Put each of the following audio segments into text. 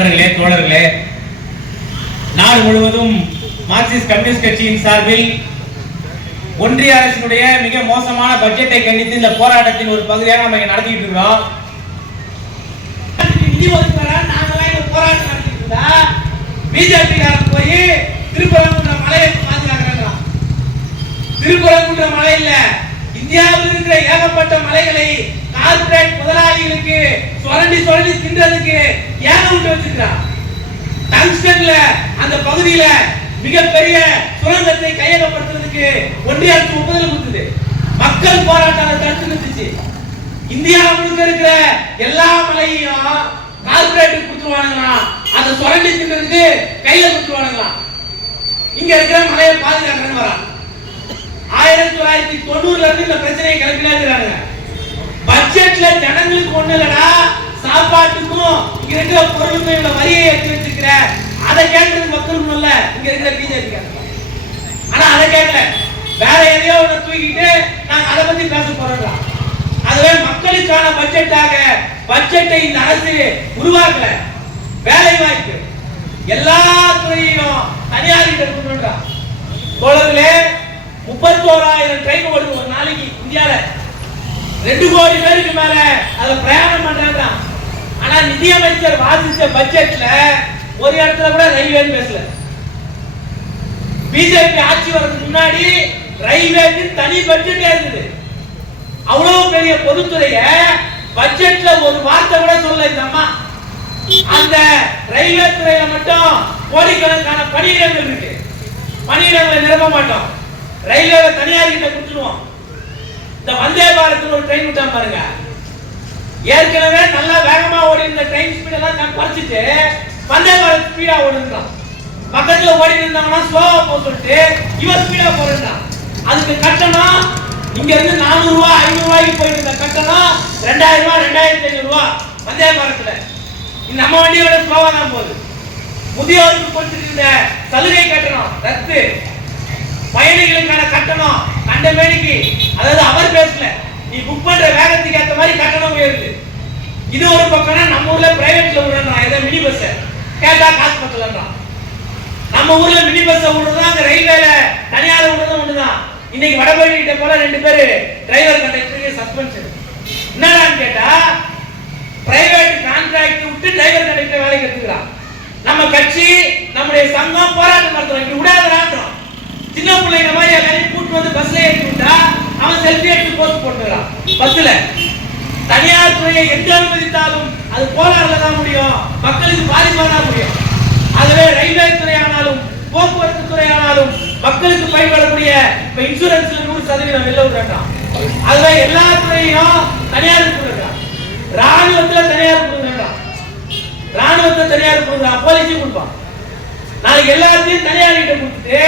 நண்பர்களே, தோழர்களே, நாடு முழுவதும் மார்க்சிஸ்ட் கம்யூனிஸ்ட் கட்சியின் சார்பில் ஒன்றிய அரசினுடைய மிக மோசமான பட்ஜெட்டை கண்டித்து இந்த போராட்டத்தின் ஒரு பகுதியாக நம்ம நடத்திட்டு இருக்கிறோம். நிதி ஒதுக்குறாங்க, நாங்களாம் இந்த போராட்டம் நடத்திட்டு இருந்தா பிஜேபி போய் திருப்பரங்குன்ற மலையை பாதுகாக்கிறாங்க. திருப்பரங்குன்ற மலை இல்ல, இந்தியாவில் இருக்கிற ஏகப்பட்ட மலைகளை கார்ப்பரேட் முதலாளிகளுக்கு சுரண்டி சுரண்டி தின்றதுக்கு ஏக விட்டு வச்சிருக்கான். டங்ஸ்டன்ல அந்த பகுதியில மிகப்பெரிய சுரங்கத்தை கையகப்படுத்துறதுக்கு ஒன்றிய அரசு ஒப்புதல் கொடுத்தது. மக்கள் போராட்டம் தடுத்து நிறுத்துச்சு. இந்தியா முழுக்க இருக்கிற எல்லா மலையையும் கார்ப்பரேட் கொடுத்துருவானுங்களாம், அதை சுரண்டி தின்றதுக்கு கையில கொடுத்துருவானுங்களாம். இங்க இருக்கிற மலையை பாதுகாக்கிறேன்னு வரான். 1990ல இருந்து இந்த பிரச்சனையை கிளப்பினா இருக்கிறாங்க. பட்ஜெட்ல ஜனங்களுக்கு ஒண்ணு இல்லடா, சாப்பாட்டுக்கும் இங்க இருக்கிற பொருளுக்கும் இவ்வளவு வரியை எடுத்து வச்சிருக்கிற, அதை கேட்கறது மக்களுக்கும் இல்ல இங்க இருக்கிற பிஜேபி. ஆனா அதை கேட்கல, வேற எதையோ ஒண்ணு தூக்கிட்டு நாங்க அதை பத்தி பேச போறோம். அதுவே மக்களுக்கான பட்ஜெட்டாக பட்ஜெட்டை இந்த அரசு உருவாக்கல. வேலை வாய்ப்பு எல்லா துறையையும் தனியார்கிட்ட கொடுக்கணும்டா. தோழர்களே, 31,000 ட்ரெயின் ஓடுது ஒரு நாளைக்கு இந்தியால. 2 கோடி பேருக்கு மேல அத பிரயாணம் பண்றாங்க. ஆனா நிதியமைச்சர் வாசிச்ச பட்ஜெட்ல ஒரு இடத்துல கூட ரயில்வேன்னு பேசல. பிஜேபி ஆட்சி வரதுக்கு முன்னாடி ரயில்வேக்கு தனி பட்ஜெட் இருந்தது. அவ்வளவு பெரிய பொதுத்துறைய பட்ஜெட்ல ஒரு வார்த்தை கூட சொல்ல இந்த அம்மா. அந்த ரயில்வே துறையில மட்டும் கோடிக்கணக்கான பணியிடங்கள் இருக்கு. பணியிடங்களை நிரப்ப மாட்டோம், ரயில்வே தனியார் கிட்ட கொடுத்துருவோம். இந்த வந்தே பாரத் ஒரு ட்ரெயின் விட்டா பாருங்க, ஏற்கனவே நல்லா வேகமா ஓடி இந்த ட்ரெயின் ஸ்பீட் எல்லாம் குறைச்சிட்டு வந்தே பாரத் ஸ்பீடா ஓடுறான். பக்கத்துல ஓடி இருந்தாங்கன்னா ஸ்லோவா போக சொல்லிட்டு இவன் ஸ்பீடா போறான். அதுக்கு கட்டணம் இங்க இருந்து 400 ரூபாய் 500 ரூபாய்க்கு போயிட்டு இருந்த கட்டணம் 2000 ரூபாய் 2500 ரூபாய் வந்தே பாரத்ல. நம்ம வண்டியோட ஸ்லோவா தான் போகுது. முதியோருக்கு கொடுத்திருக்கிற சலுகை கட்டணம் ரத்து, பயணிகளுக்கான கட்டணம் கண்டமேனிக்கு, அதாவது அவர் பேசல, நீ புக் பண்ற வேகத்துக்கு ஏற்ற மாதிரி கட்டணம் உயருது. இது ஒரு பக்கம். நம்ம ஊர்ல பிரைவேட்ல விடுறான், ஏதோ மினி பஸ் கேட்டா காசு பத்தலன்றான். நம்ம ஊர்ல மினி பஸ் விடுறதா, அங்க ரயில்வேல தனியார் விடுறதும் ஒண்ணுதான். இன்னைக்கு வடபழனி கிட்ட போல 2 பேரு டிரைவர் கண்டக்டருக்கு சஸ்பென்ஷன். என்னடான்னு கேட்டா, பிரைவேட் கான்ட்ராக்ட் விட்டு டிரைவர் கண்டக்டர் வேலைக்கு எடுத்துக்கிறான். நம்ம கட்சி நம்முடைய சங்கம் போராட்டம் நடத்துறோம், இங்க விடாதறான்றோம். சின்ன பிள்ளைங்க மாதிரி எல்லாரையும் கூட்டு வந்து பஸ்ல ஏற்றி விட்டா அவன் செல்ஃபி எடுத்து போஸ்ட் போட்டுறான் பஸ்ல. தனியார் துறையை எங்க அனுமதித்தாலும் அது போராடல தான் முடியும், மக்களுக்கு பாதிப்பா தான் முடியும். அதுவே ரயில்வே துறை ஆனாலும் போக்குவரத்து துறை ஆனாலும் மக்களுக்கு பயன்படக்கூடிய இப்ப இன்சூரன்ஸ்ல 100% வெளில விடுறான். அதுவே எல்லா துறையும் தனியாருக்கு கொடுக்குறான். ராணுவத்துல தனியார் கொடுக்குறான், ராணுவத்தை தனியார் கொடுக்குறான், போலீஸும் கொடுப்பான். நாளைக்கு எல்லாத்தையும் தனியார்கிட்ட கொடுத்துட்டு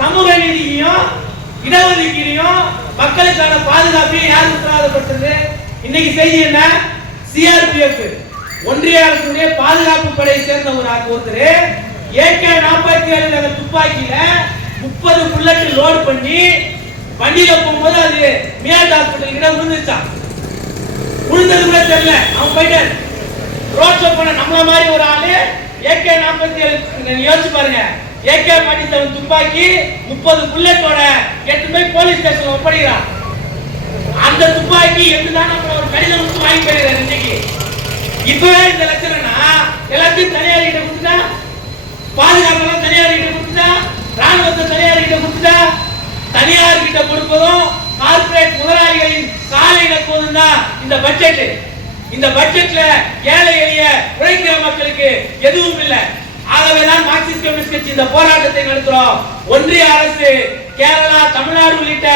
சமூக நீதியையும் இடஒதுக்கீடையும் மக்களுக்கான பாதுகாப்பையும் யார் உத்தரவாதப்படுத்துறது? இன்னைக்கு செய்தி என்ன? சிஆர்பிஎஃப் ஒன்றிய அரசுடைய பாதுகாப்பு படையை சேர்ந்த ஒருத்தர் AK-47 துப்பாக்கியில 30 புல்லட் லோட் பண்ணி வண்டியில போகும்போது அது மியாட் ஹாஸ்பிட்டல் கிட்ட விழுந்துச்சான். விழுந்தது கூட தெரியல, அவன் போயிட்டாரு. ரோட் ஷோ பண்ண நம்மள மாதிரி ஒரு ஆளு AK-47 யோசிச்சு பாருங்க, AK-47 துப்பாக்கி 30 புல்லட்டோட எடுத்து போய் போலீஸ் ஸ்டேஷன்ல ஒப்படைக்கிறான். அந்த துப்பாக்கி எதுதான் நம்ம ஒரு கடிதம் கொடுத்து வாங்கி போயிருக்காரு. இன்னைக்கு இப்பவே இந்த லட்சணம்னா எல்லாத்தையும் தனியார்கிட்ட கொடுத்துட்டா, பாதுகாப்பெல்லாம் தனியார்கிட்ட கொடுத்துட்டா, ராணுவத்தை தனியார்கிட்ட கொடுத்துட்டா, தனியார்கிட்ட கொடுப்பதும் கார்ப்பரேட் முதலாளிகளின் காலை நக்குவதும் தான் இந்த பட்ஜெட். இந்த பட்ஜெட்ல ஏழை எளிய உழைக்கிற மக்களுக்கு எதுவும் இல்லை. ஆகவேதான் மார்க்சிஸ்ட் கம்யூனிஸ்ட் கட்சி இந்த போராட்டத்தை நடத்துறோம். ஒன்றிய அரசு கேரளா, தமிழ்நாடு உள்ளிட்ட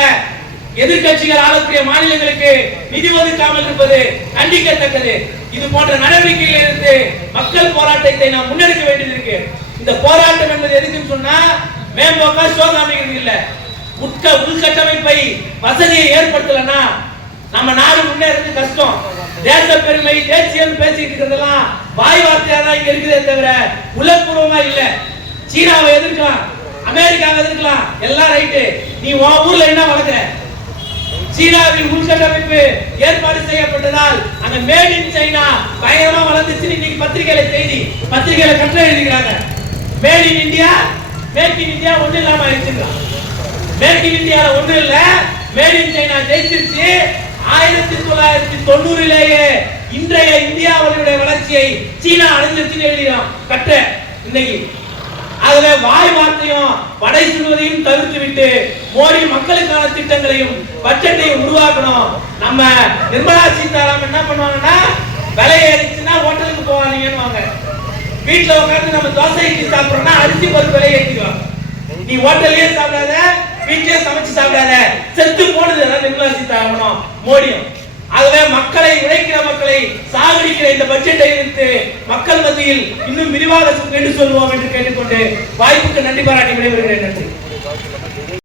எதிர்கட்சிகள் ஆளக்கூடிய மாநிலங்களுக்கு நிதி ஒதுக்காமல் இருப்பது கண்டிக்கத்தக்கது. இது போன்ற நடவடிக்கைகளில் இருந்து மக்கள் போராட்டத்தை நாம் முன்னெடுக்க வேண்டியது இருக்கு. இந்த போராட்டம் என்பது எதுக்குன்னு சொன்னா மேம்போக்கா ஷோ காமிக்கிறது இல்ல. உள்கட்டமைப்பை வசதியை ஏற்படுத்தலன்னா நம்ம நாடு முன்னேறது கஷ்டம். தேச பெருமை தேசியம் பேசிட்டு இருக்கிறதெல்லாம் வாய் வார்த்தையா தான் இங்க இருக்குதே தவிர உலகப்பூர்வமா இல்ல. சீனாவை எதிர்க்கலாம், அமெரிக்காவை எதிர்க்கலாம், எல்லாம் ரைட்டு. நீ உன் ஊர்ல என்ன வளர்க்குற? சீனாவின் உள்கட்டமைப்பு ஏற்பாடு செய்யப்பட்டது என்றால் அங்க மேட் இன் சைனா பயங்கரமா வளர்ந்துச்சு. இன்னைக்கு பத்திரிகையில செய்தி, பத்திரிகையில கட்டுரை எழுதிக்கிறாங்க. Made in India, make in India ஒண்ணு இல்லாம ஆயிடுச்சுங்களா? மேக் இன் இந்தியா ஒண்ணு இல்ல, மேட் இன் சைனா ஜெயிச்சிருச்சு. 1990லேயே இன்றைய இந்தியாவுடைய வளர்ச்சியை சீனா அடைஞ்சிருச்சுன்னு எழுதிடும் கட்டுரை இன்னைக்கு. அதுல வாய் வார்த்தையும் படை சொல்வதையும் தவிர்த்து விட்டு மோடி மக்களுக்கான திட்டங்களையும் பட்ஜெட்டையும் உருவாக்கணும். நம்ம நிர்மலா சீதாராமன் என்ன பண்ணுவாங்கன்னா, விலை ஏறிச்சுன்னா ஹோட்டலுக்கு போவாங்க, வீட்டுல உட்காந்து நம்ம தோசை இட்லி சாப்பிடுறோம்னா அரிசி பருப்பு விலை ஏற்றிடுவாங்க. நீ ஹோட்டல்லயே சாப்பிடாத, வீட்டிலே சமைச்சு சாப்பிடாத, செத்து போனது நிர்மலா சீதாராமனும் மோடியும். ஆகவே மக்களை, உழைக்கிற மக்களை சாகடிக்கிற இந்த பட்ஜெட்டை எதிர்த்து மக்கள் மத்தியில் இன்னும் விரிவாக சொல்லுவோம் என்று கேட்டுக்கொண்டு வாய்ப்புக்கு நன்றி பாராட்டி விடைபெறுகிறேன். நன்றி.